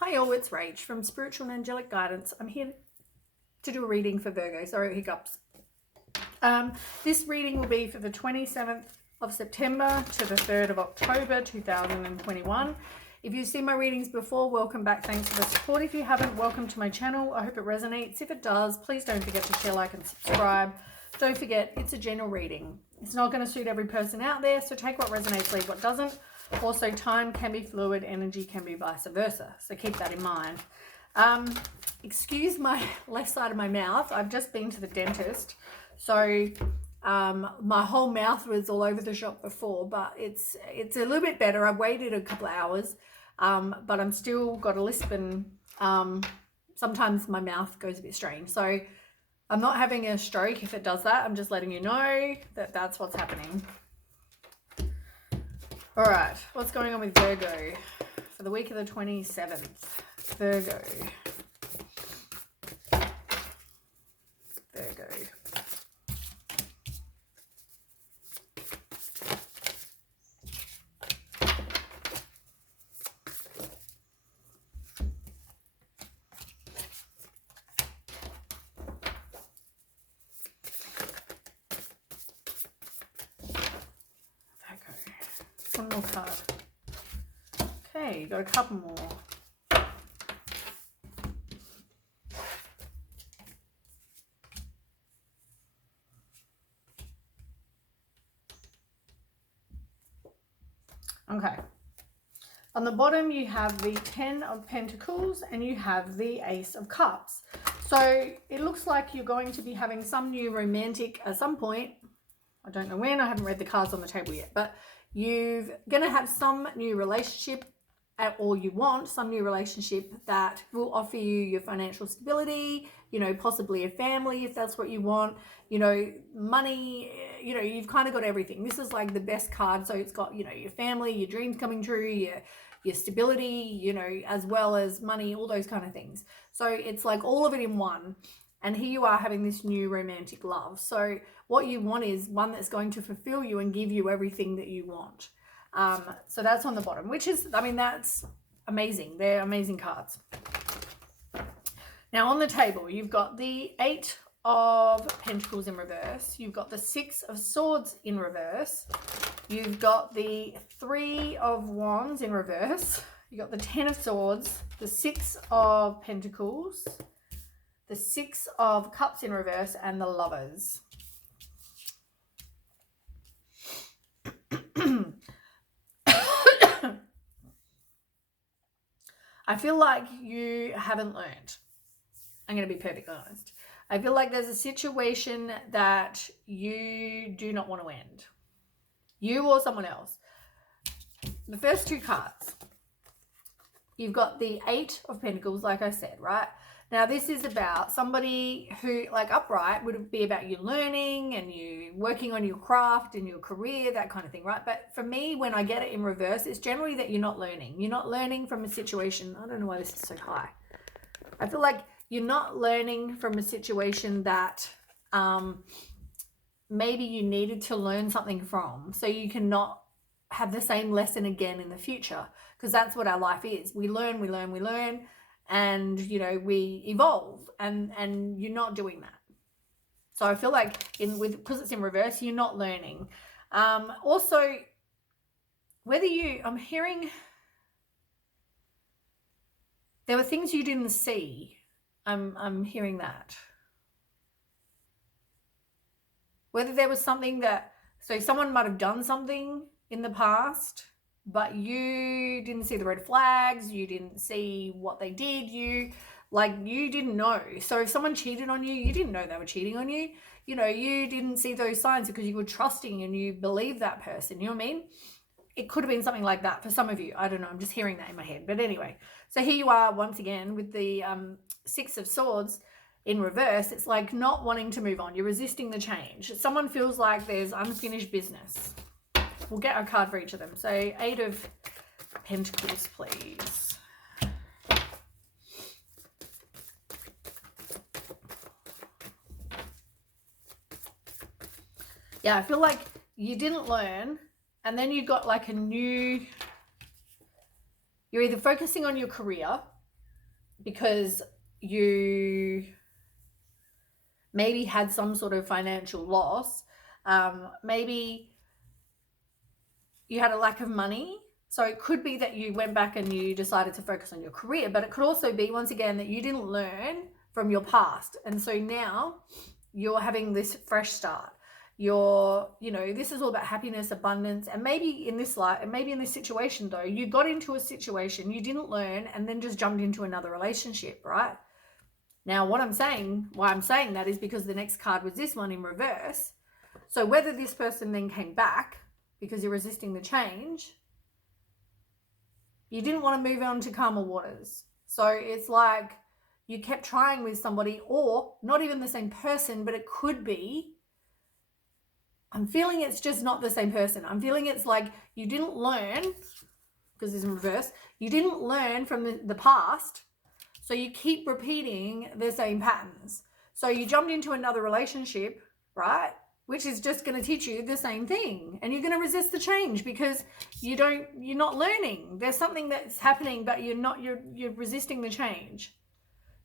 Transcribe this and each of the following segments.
Hi all, it's Rach from Spiritual and Angelic Guidance. I'm here to do a reading for Virgo. Sorry, hiccups. This reading will be for the 27th of September to the 3rd of October 2021. If you've seen my readings before, welcome back. Thanks for the support. If you haven't, welcome to my channel. I hope it resonates. If it does, please don't forget to share, like, and subscribe. Don't forget, it's a general reading. It's not going to suit every person out there, so take what resonates, leave what doesn't. Also, time can be fluid, energy can be vice versa, so keep that in mind. Excuse my left side of my mouth. I've just been to the dentist, so my whole mouth was all over the shop before, but it's a little bit better. I waited a couple of hours, but I'm still got a lisp, and sometimes my mouth goes a bit strange. So I'm not having a stroke if it does that. I'm just letting you know that that's what's happening. All right, what's going on with Virgo for the week of the 27th? Virgo. One more card. Okay, got a couple more. Okay. On the bottom, you have the 10 of Pentacles and you have the Ace of Cups. So it looks like you're going to be having some new romantic at some point. I don't know when. I haven't read the cards on the table yet, but you're going to have some new relationship, or you want some new relationship that will offer you your financial stability, possibly a family if that's what you want, money, you've kind of got everything. This is like the best card. So it's got, your family, your dreams coming true, your stability, as well as money, all those kind of things. So it's like all of it in one. And here you are having this new romantic love. So what you want is one that's going to fulfill you and give you everything that you want. So that's on the bottom, which is, that's amazing. They're amazing cards. Now on the table, you've got the 8 of Pentacles in reverse. You've got the 6 of Swords in reverse. You've got the 3 of Wands in reverse. You've got the 10 of Swords, the 6 of Pentacles, the 6 of Cups in reverse, and the Lovers. I feel like you haven't learned. I'm going to be perfectly honest. I feel like there's a situation that you do not want to end. You or someone else. The first 2 cards. You've got the 8 of Pentacles, like I said, right? Now, this is about somebody who, like upright, would be about you learning and you working on your craft and your career, that kind of thing, right? But for me, when I get it in reverse, it's generally that you're not learning. You're not learning from a situation. I don't know why this is so high. I feel like you're not learning from a situation that maybe you needed to learn something from, so you cannot have the same lesson again in the future, because that's what our life is. We learn, and we evolve, and you're not doing that. So I feel like because it's in reverse, you're not learning. Also, I'm hearing there were things you didn't see. I'm hearing that. Whether there was something so someone might have done something in the past, but you didn't see the red flags, you didn't see what they did, you didn't know. So if someone cheated on you, you didn't know they were cheating on you. You didn't see those signs because you were trusting and you believed that person. You know what I mean? It could have been something like that for some of you. I don't know. I'm just hearing that in my head. But anyway, so here you are once again with the 6 of Swords in reverse. It's like not wanting to move on. You're resisting the change. Someone feels like there's unfinished business. We'll get a card for each of them. So 8 of Pentacles, please. Yeah, I feel like you didn't learn, and then you got like you're either focusing on your career because you maybe had some sort of financial loss. Maybe you had a lack of money. So it could be that you went back and you decided to focus on your career, but it could also be, once again, that you didn't learn from your past. And so now you're having this fresh start. This is all about happiness, abundance. And maybe in this situation though, you got into a situation, you didn't learn, and then just jumped into another relationship, right? Now, why I'm saying that is because the next card was this one in reverse. So whether this person then came back because you're resisting the change, you didn't want to move on to calmer waters. So it's like you kept trying with somebody, or not even the same person, but it could be, I'm feeling it's just not the same person. I'm feeling it's like you didn't learn, because it's in reverse, you didn't learn from the past, so you keep repeating the same patterns. So you jumped into another relationship, right? Which is just going to teach you the same thing. And you're going to resist the change because you're not learning. There's something that's happening, but you're resisting the change.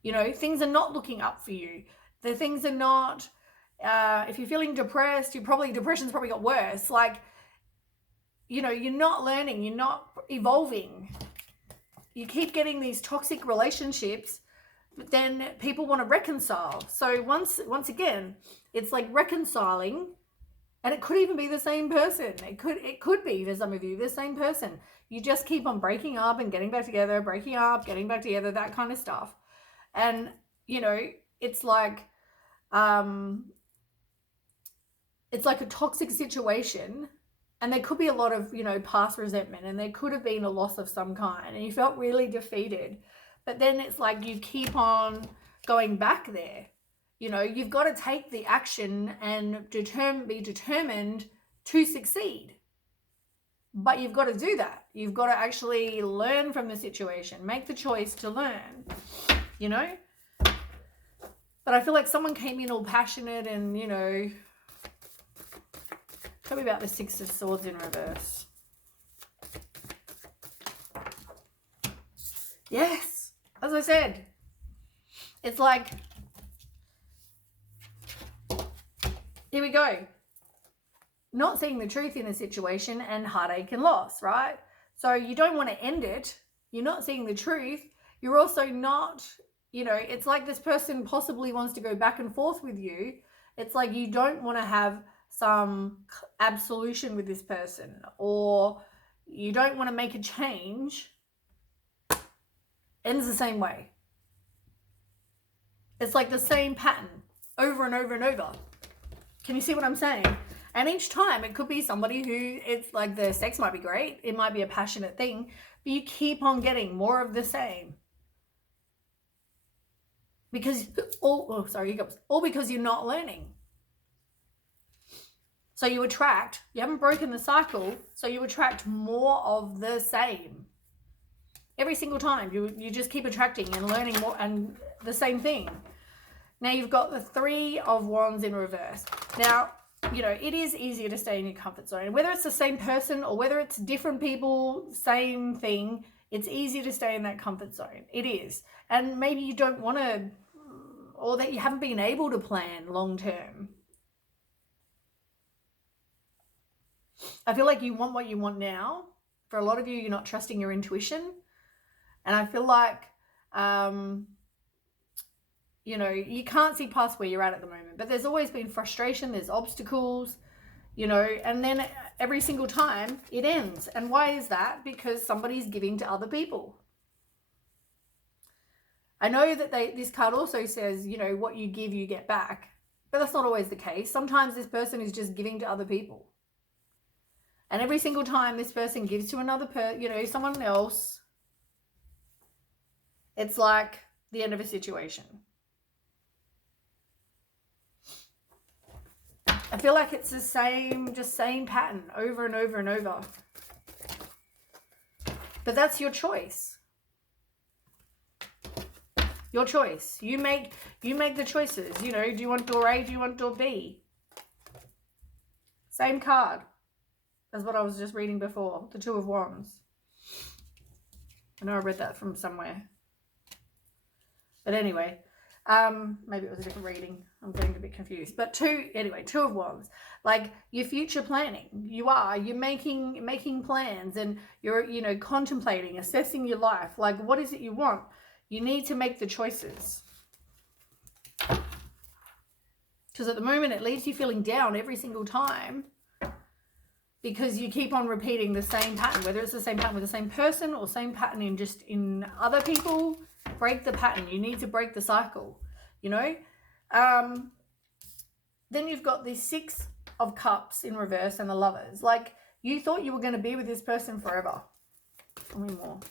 Things are not looking up for you. The things are not, if you're feeling depressed, depression's probably got worse. Like, you're not learning, you're not evolving. You keep getting these toxic relationships, but then people want to reconcile. So once again, it's like reconciling, and it could even be the same person. It could be, for some of you, the same person. You just keep on breaking up and getting back together, breaking up, getting back together, that kind of stuff. And, it's like a toxic situation, and there could be a lot of, past resentment, and there could have been a loss of some kind, and you felt really defeated. But then it's like you keep on going back there. You've got to take the action and be determined to succeed. But you've got to do that. You've got to actually learn from the situation, make the choice to learn, But I feel like someone came in all passionate and, tell me about the Six of Swords in reverse. Yes, as I said, it's like, here we go. Not seeing the truth in a situation and heartache and loss, right? So you don't want to end it. You're not seeing the truth. You're also not, it's like this person possibly wants to go back and forth with you. It's like you don't want to have some absolution with this person, or you don't want to make a change. Ends the same way. It's like the same pattern over and over and over. Can you see what I'm saying? And each time it could be somebody who, it's like the sex might be great, it might be a passionate thing, but you keep on getting more of the same. Because, all because you're not learning. So you haven't broken the cycle, so you attract more of the same. Every single time, you just keep attracting and learning more, and the same thing. Now you've got the Three of Wands in reverse. Now, it is easier to stay in your comfort zone. Whether it's the same person or whether it's different people, same thing, it's easier to stay in that comfort zone. It is. And maybe you don't want to, or that you haven't been able to plan long term. I feel like you want what you want now. For a lot of you, you're not trusting your intuition. And I feel like, you can't see past where you're at the moment. But there's always been frustration, there's obstacles, and then every single time it ends. And why is that? Because somebody's giving to other people. I know that this card also says, what you give, you get back. But that's not always the case. Sometimes this person is just giving to other people. And every single time this person gives to another someone else, it's like the end of a situation. I feel like it's the same pattern over and over and over. But that's your choice. Your choice. You make the choices. Do you want door A? Do you want door B? Same card as what I was just reading before, the Two of Wands. I know I read that from somewhere. But anyway, maybe it was a different reading. I'm getting a bit confused. But two of wands. Like, you're future planning. You're making plans, and you're, you know, contemplating, assessing your life. Like, what is it you want? You need to make the choices. Because at the moment, it leaves you feeling down every single time, because you keep on repeating the same pattern, whether it's the same pattern with the same person or same pattern in other people. Break the pattern. You need to break the cycle, you know. Then you've got this 6 of Cups in reverse and the Lovers. Like, you thought you were going to be with this person forever. Tell me more.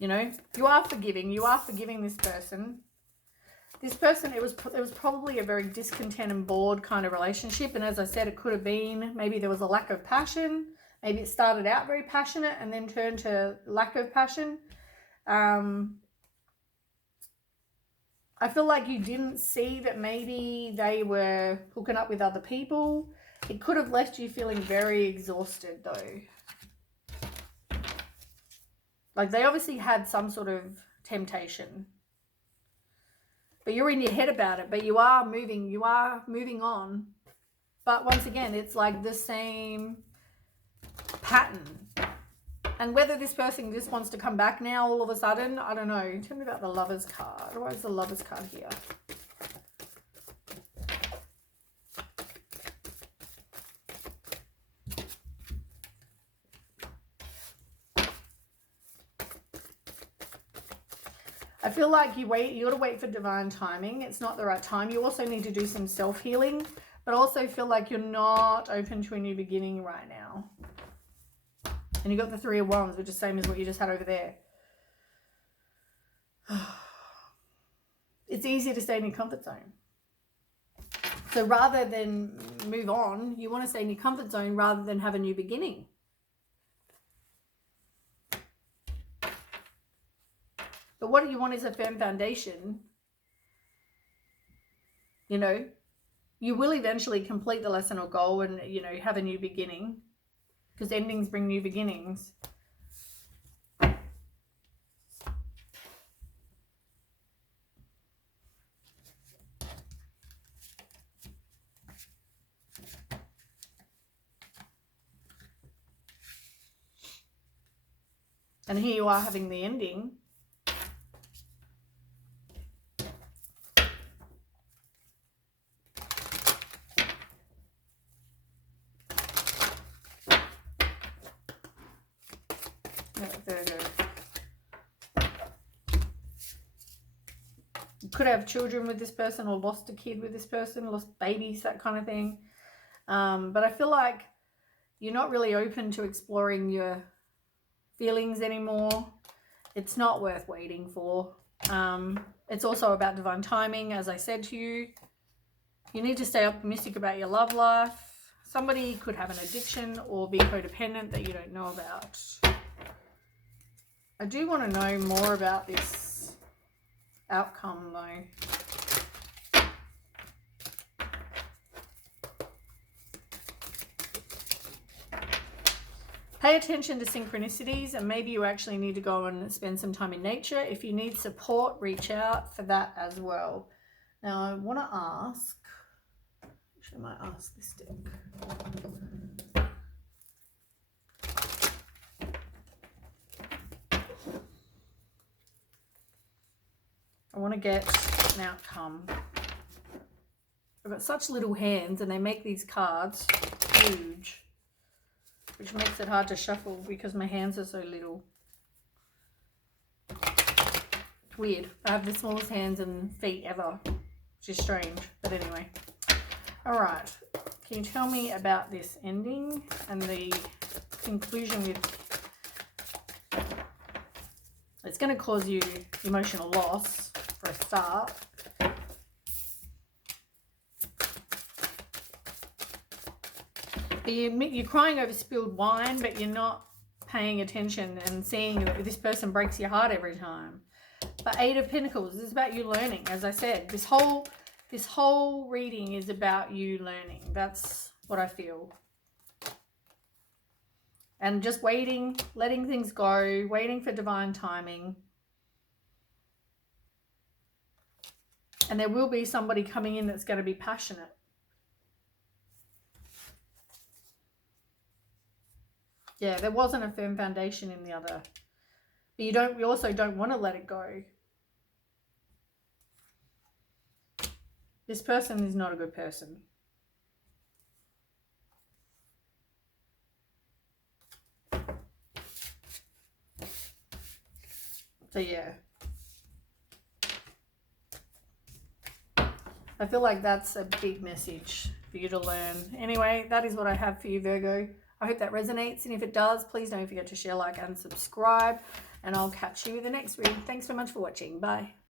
You know, you are forgiving. You are forgiving this person. This person, it was probably a very discontent and bored kind of relationship. And as I said, it could have been, maybe there was a lack of passion. Maybe it started out very passionate and then turned to lack of passion. I feel like you didn't see that maybe they were hooking up with other people. It could have left you feeling very exhausted, though. Like, they obviously had some sort of temptation. But you're in your head about it. But you are moving on. But once again, it's like the same pattern. And whether this person just wants to come back now all of a sudden, I don't know. Tell me about the Lovers card. Why is the Lovers card here? I feel like you got to wait for divine timing. It's not the right time. You also need to do some self-healing, but also feel like you're not open to a new beginning right now. And you got the 3 of Wands, which is the same as what you just had over there. It's easier to stay in your comfort zone. So rather than move on, you want to stay in your comfort zone rather than have a new beginning. But what you want is a firm foundation. You know, you will eventually complete the lesson or goal and, you know, have a new beginning. Because endings bring new beginnings. And here you are having the ending. You could have children with this person, or lost a kid with this person, lost babies, that kind of thing. But I feel like you're not really open to exploring your feelings anymore. It's not worth waiting for. It's also about divine timing, as I said to you. You need to stay optimistic about your love life. Somebody could have an addiction or be codependent that you don't know about. I do want to know more about this outcome, though. Pay attention to synchronicities, and maybe you actually need to go and spend some time in nature. If you need support, reach out for that as well. Now, I want to ask, actually I might ask this deck. I want to get an outcome. I've got such little hands and they make these cards huge, which makes it hard to shuffle because my hands are so little. It's weird. I have the smallest hands and feet ever, which is strange, but anyway. All right. Can you tell me about this ending and the conclusion with... It's going to cause you emotional loss for a start. You're crying over spilled wine, but you're not paying attention and seeing that this person breaks your heart every time. But 8 of Pentacles, this is about you learning. As I said, this whole reading is about you learning. That's what I feel. And just waiting, letting things go, waiting for divine timing. And there will be somebody coming in that's going to be passionate. Yeah, there wasn't a firm foundation in the other. But you also don't want to let it go. This person is not a good person. So yeah. I feel like that's a big message for you to learn. Anyway, that is what I have for you, Virgo. I hope that resonates. And if it does, please don't forget to share, like, and subscribe. And I'll catch you with the next read. Thanks so much for watching. Bye.